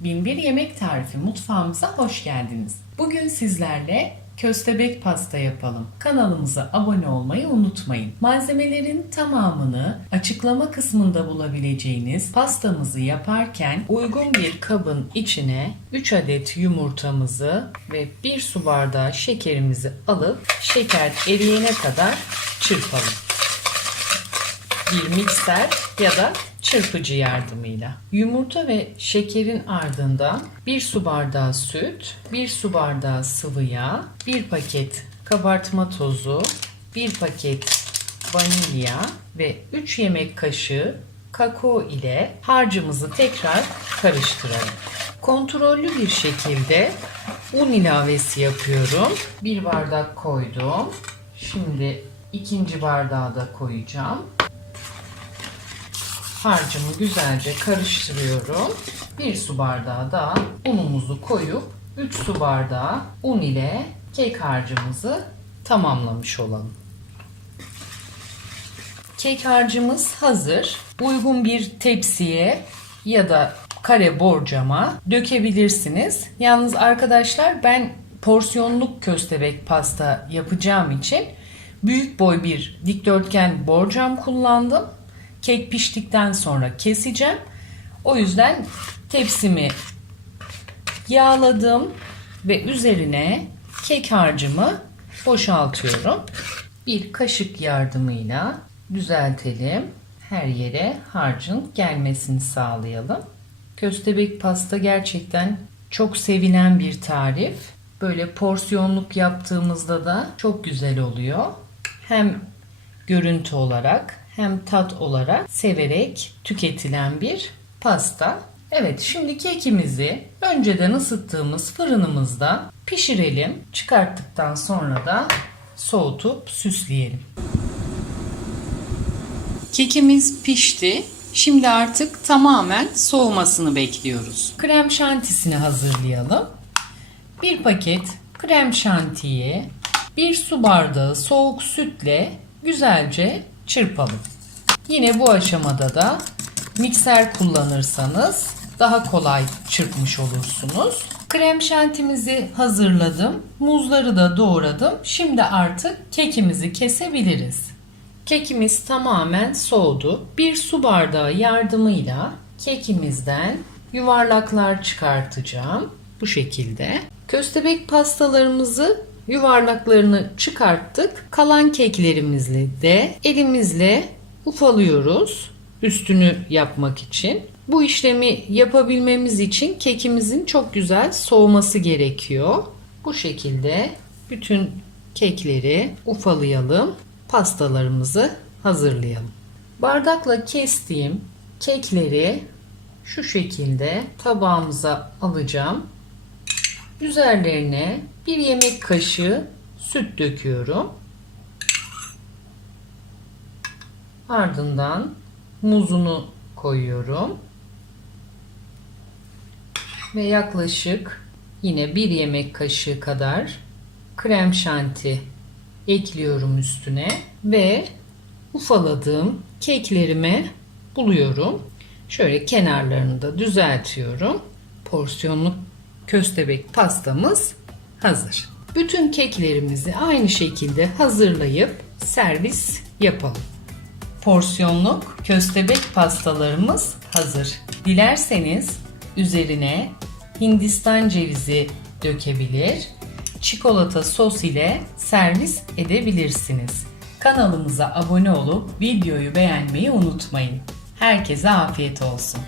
Binbir Yemek Tarifi mutfağımıza hoş geldiniz. Bugün sizlerle köstebek pasta yapalım. Kanalımıza abone olmayı unutmayın. Malzemelerin tamamını açıklama kısmında bulabileceğiniz pastamızı yaparken uygun bir kabın içine 3 adet yumurtamızı ve 1 su bardağı şekerimizi alıp şeker eriyene kadar çırpalım bir mikser ya da çırpıcı yardımıyla. Yumurta ve şekerin ardından 1 su bardağı süt, 1 su bardağı sıvı yağ, 1 paket kabartma tozu, 1 paket vanilya ve 3 yemek kaşığı kakao ile harcımızı tekrar karıştıralım. Kontrollü bir şekilde un ilavesi yapıyorum. Bir bardak koydum. Şimdi ikinci bardağı da koyacağım. Harcımı güzelce karıştırıyorum. Bir su bardağı da unumuzu koyup 3 su bardağı un ile kek harcımızı tamamlamış olalım. Kek harcımız hazır. Uygun bir tepsiye ya da kare borcama dökebilirsiniz. Yalnız arkadaşlar ben porsiyonluk köstebek pasta yapacağım için büyük boy bir dikdörtgen borcam kullandım. Kek piştikten sonra keseceğim. O yüzden tepsimi yağladım ve üzerine kek harcımı boşaltıyorum. Bir kaşık yardımıyla düzeltelim. Her yere harcın gelmesini sağlayalım. Köstebek pasta gerçekten çok sevilen bir tarif. Böyle porsiyonluk yaptığımızda da çok güzel oluyor. Hem görüntü olarak hem tat olarak severek tüketilen bir pasta. Evet şimdi kekimizi önceden ısıttığımız fırınımızda pişirelim. Çıkarttıktan sonra da soğutup süsleyelim. Kekimiz pişti. Şimdi artık tamamen soğumasını bekliyoruz. Krem şantisini hazırlayalım. Bir paket krem şantiyi bir su bardağı soğuk sütle güzelce çırpalım. Yine bu aşamada da mikser kullanırsanız daha kolay çırpmış olursunuz. Krem şantimizi hazırladım. Muzları da doğradım. Şimdi artık kekimizi kesebiliriz. Kekimiz tamamen soğudu. Bir su bardağı yardımıyla kekimizden yuvarlaklar çıkartacağım. Bu şekilde. Köstebek pastalarımızı yuvarlaklarını çıkarttık. Kalan keklerimizle de elimizle ufalıyoruz üstünü yapmak için. Bu işlemi yapabilmemiz için kekimizin çok güzel soğuması gerekiyor. Bu şekilde bütün kekleri ufalayalım. Pastalarımızı hazırlayalım. Bardakla kestiğim kekleri şu şekilde tabağımıza alacağım. Üzerlerine bir yemek kaşığı süt döküyorum. Ardından muzunu koyuyorum. Ve yaklaşık yine bir yemek kaşığı kadar krem şanti ekliyorum üstüne ve ufaladığım keklerime buluyorum. Şöyle kenarlarını da düzeltiyorum. Porsiyonluk köstebek pastamız hazır. Bütün keklerimizi aynı şekilde hazırlayıp servis yapalım. Porsiyonluk köstebek pastalarımız hazır. Dilerseniz üzerine Hindistan cevizi dökebilir, çikolata sos ile servis edebilirsiniz. Kanalımıza abone olup videoyu beğenmeyi unutmayın. Herkese afiyet olsun.